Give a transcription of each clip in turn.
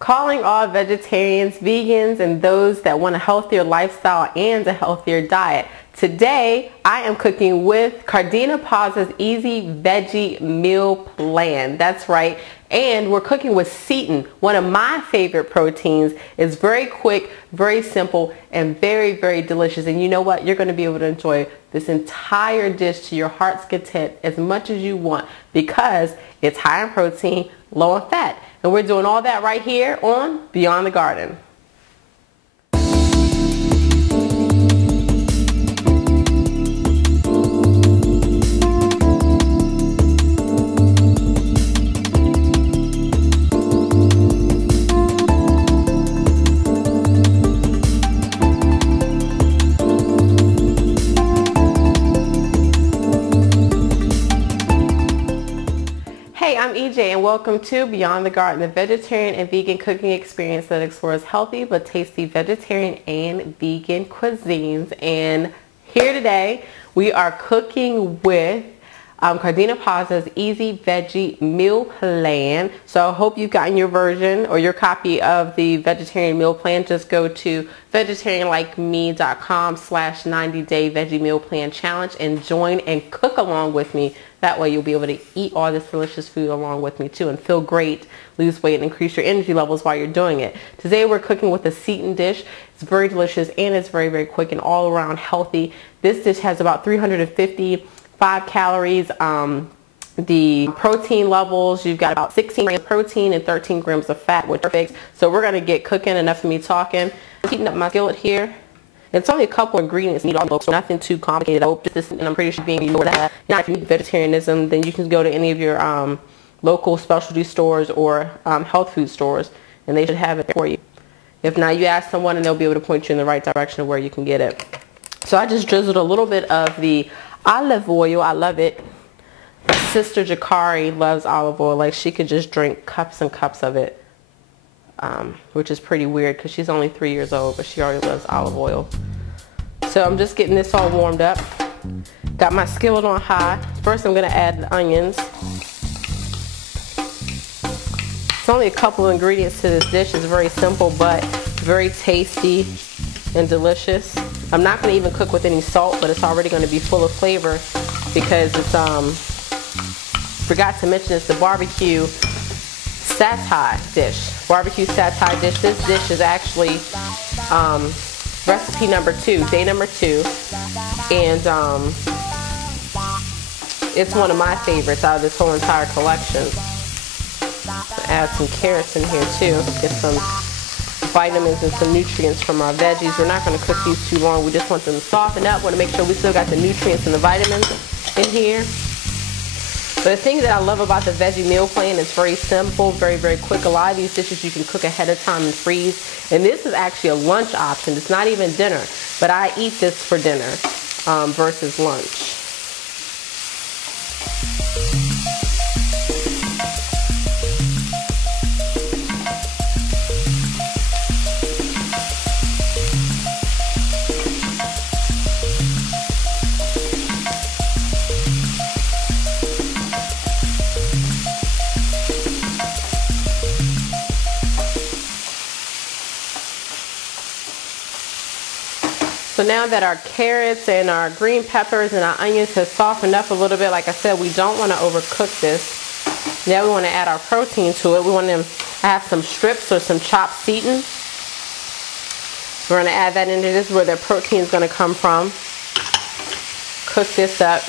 Calling all vegetarians, vegans, and those that want a healthier lifestyle and a healthier diet. Today, I am cooking with Cardina Paz's Easy Veggie Meal Plan. That's right. And we're cooking with Seitan, one of my favorite proteins. It's very quick, very simple, and very, very delicious. And you know what? You're going to be able to enjoy this entire dish to your heart's content as much as you want because it's high in protein, low in fat. And we're doing all that right here on Beyond the Garden. I'm EJ and welcome to Beyond the Garden, the vegetarian and vegan cooking experience that explores healthy but tasty vegetarian and vegan cuisines. And here today we are cooking with Cardina Paz's Easy Veggie Meal Plan. So I hope you've gotten your version or your copy of the vegetarian meal plan. Just go to vegetarianlikeme.com/90-day veggie meal plan challenge and join and cook along with me. That way you'll be able to eat all this delicious food along with me too and feel great, lose weight, and increase your energy levels while you're doing it. Today we're cooking with a Seitan dish. It's very delicious and it's very, very quick and all around healthy. This dish has about 355 calories. The protein levels, you've got about 16 grams of protein and 13 grams of fat, which are perfect. So we're going to get cooking. Enough of me talking. Heating up my skillet here. It's only a couple ingredients need all the so nothing too complicated. I hope this, and I'm pretty sure being you know that. Now, if you need vegetarianism, then you can go to any of your local specialty stores or health food stores, and they should have it for you. If not, you ask someone, and they'll be able to point you in the right direction of where you can get it. So I just drizzled a little bit of the olive oil. I love it. My sister Jakari loves olive oil. Like she could just drink cups and cups of it. Which is pretty weird because she's only 3 years old, but she already loves olive oil. So I'm just getting this all warmed up. Got my skillet on high. First I'm going to add the onions. It's only a couple of ingredients to this dish. It's very simple but very tasty and delicious. I'm not going to even cook with any salt, but it's already going to be full of flavor because it's, forgot to mention, it's the barbecue Satay dish. Barbecue Satay dish. This dish is actually recipe number 2, day number 2, and it's one of my favorites out of this whole entire collection. Add some carrots in here too. Get some vitamins and some nutrients from our veggies. We're not going to cook these too long. We just want them to soften up. Want to make sure we still got the nutrients and the vitamins in here. But the thing that I love about the veggie meal plan is very simple, very, very quick. A lot of these dishes you can cook ahead of time and freeze. And this is actually a lunch option. It's not even dinner. But I eat this for dinner versus lunch. So now that our carrots and our green peppers and our onions have softened up a little bit, like I said, we don't want to overcook this. Now we want to add our protein to it. We want to have some strips or some chopped Seitan. We're going to add that into this, where their protein is going to come from. Cook this up.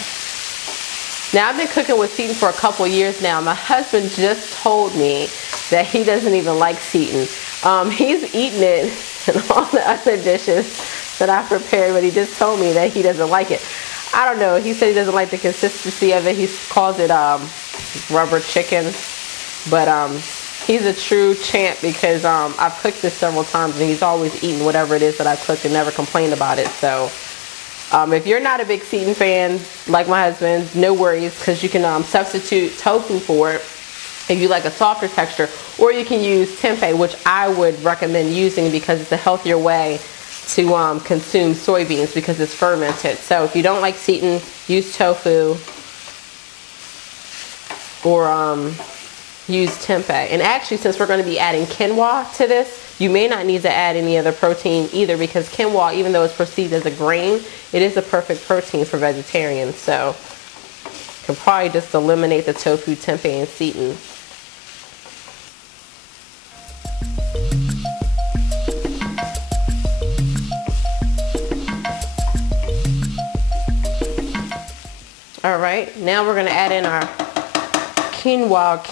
Now I've been cooking with Seitan for a couple years now. My husband just told me that he doesn't even like Seitan. He's eaten it in all the other dishes that I prepared, but he just told me that he doesn't like it. I don't know. He said he doesn't like the consistency of it. He calls it rubber chicken. But he's a true champ because I've cooked this several times and he's always eaten whatever it is that I've cooked and never complained about it. So if you're not a big Seitan fan like my husband, no worries, because you can substitute tofu for it if you like a softer texture, or you can use tempeh, which I would recommend using because it's a healthier way to consume soybeans because it's fermented. So if you don't like Seitan, use tofu, or use tempeh. And actually, since we're going to be adding quinoa to this, you may not need to add any other protein either, because quinoa, even though it's perceived as a grain, it is a perfect protein for vegetarians. So you can probably just eliminate the tofu, tempeh, and seitan. All right, now we're going to add in our quinoa.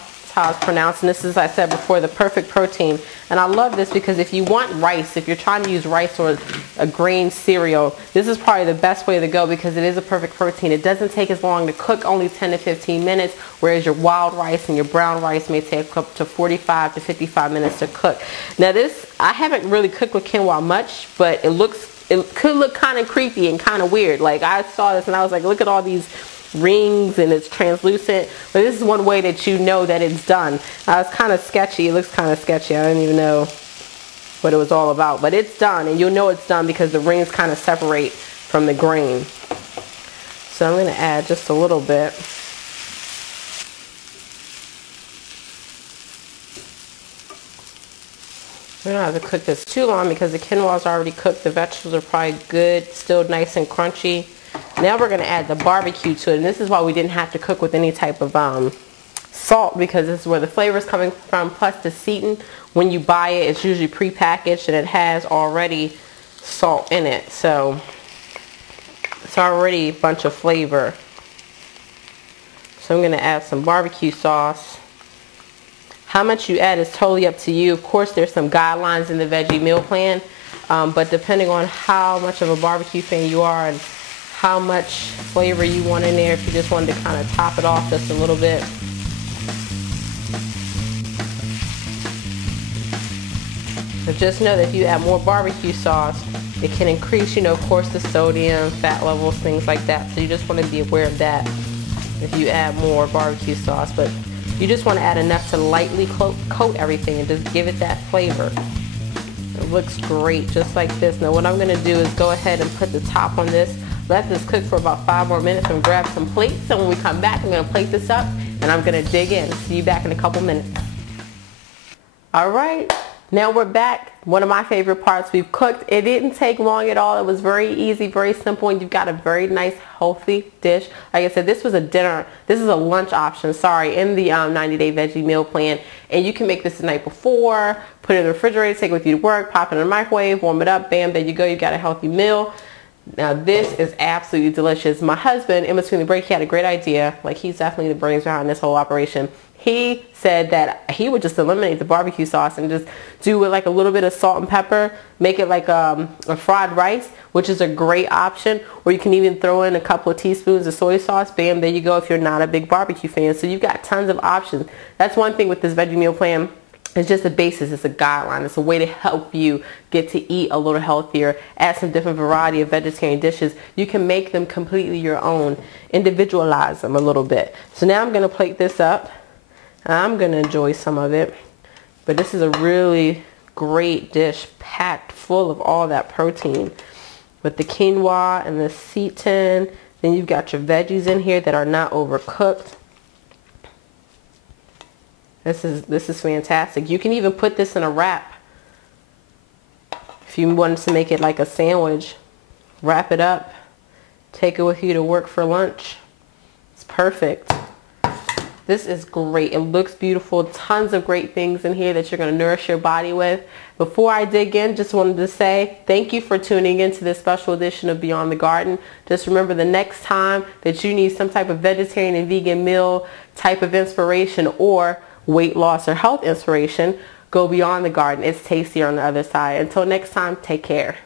That's how it's pronounced. And this is, as I said before, the perfect protein. And I love this because if you want rice, if you're trying to use rice or a grain cereal, this is probably the best way to go because it is a perfect protein. It doesn't take as long to cook, only 10 to 15 minutes, whereas your wild rice and your brown rice may take up to 45 to 55 minutes to cook. Now this, I haven't really cooked with quinoa much, but it could look kind of creepy and kind of weird. Like I saw this and I was like, look at all these rings and it's translucent. But this is one way that you know that it's done. It's kind of sketchy. It looks kind of sketchy. I didn't even know what it was all about. But it's done, and you'll know it's done because the rings kind of separate from the grain. So I'm going to add just a little bit. We don't have to cook this too long because the quinoa is already cooked. The vegetables are probably good, still nice and crunchy. Now we're going to add the barbecue to it. And this is why we didn't have to cook with any type of salt, because this is where the flavor is coming from. Plus the Seitan, when you buy it, it's usually pre-packaged and it has already salt in it. So it's already a bunch of flavor. So I'm going to add some barbecue sauce. How much you add is totally up to you. Of course, there's some guidelines in the veggie meal plan, but depending on how much of a barbecue fan you are and how much flavor you want in there, if you just wanted to kind of top it off just a little bit. But just know that if you add more barbecue sauce, it can increase, of course, the sodium, fat levels, things like that. So you just want to be aware of that if you add more barbecue sauce. But you just want to add enough to lightly coat everything and just give it that flavor. It looks great, just like this. Now what I'm going to do is go ahead and put the top on this. Let this cook for about 5 more minutes and grab some plates. And when we come back, I'm going to plate this up and I'm going to dig in. See you back in a couple minutes. All right, now we're back. One of my favorite parts, we've cooked. It didn't take long at all. It was very easy, very simple, and you've got a very nice, healthy dish. Like I said, this was a dinner. This is a lunch option, in the 90-day veggie meal plan. And you can make this the night before, put it in the refrigerator, take it with you to work, pop it in the microwave, warm it up, bam, there you go. You got a healthy meal. Now this is absolutely delicious. My husband, in between the break, he had a great idea. Like, he's definitely the brains behind this whole operation. He said that he would just eliminate the barbecue sauce and just do it like a little bit of salt and pepper, make it like a fried rice, which is a great option. Or you can even throw in a couple of teaspoons of soy sauce. Bam, there you go if you're not a big barbecue fan. So you've got tons of options. That's one thing with this veggie meal plan. It's just a basis. It's a guideline. It's a way to help you get to eat a little healthier, add some different variety of vegetarian dishes. You can make them completely your own, individualize them a little bit. So now I'm going to plate this up. I'm going to enjoy some of it. But this is a really great dish, packed full of all that protein. With the quinoa and the seitan, then you've got your veggies in here that are not overcooked. This is fantastic. You can even put this in a wrap. If you wanted to make it like a sandwich, wrap it up, take it with you to work for lunch. It's perfect. This is great. It looks beautiful. Tons of great things in here that you're going to nourish your body with. Before I dig in, just wanted to say thank you for tuning in to this special edition of Beyond the Garden. Just remember, the next time that you need some type of vegetarian and vegan meal type of inspiration or weight loss or health inspiration, go Beyond the Garden. It's tastier on the other side. Until next time, take care.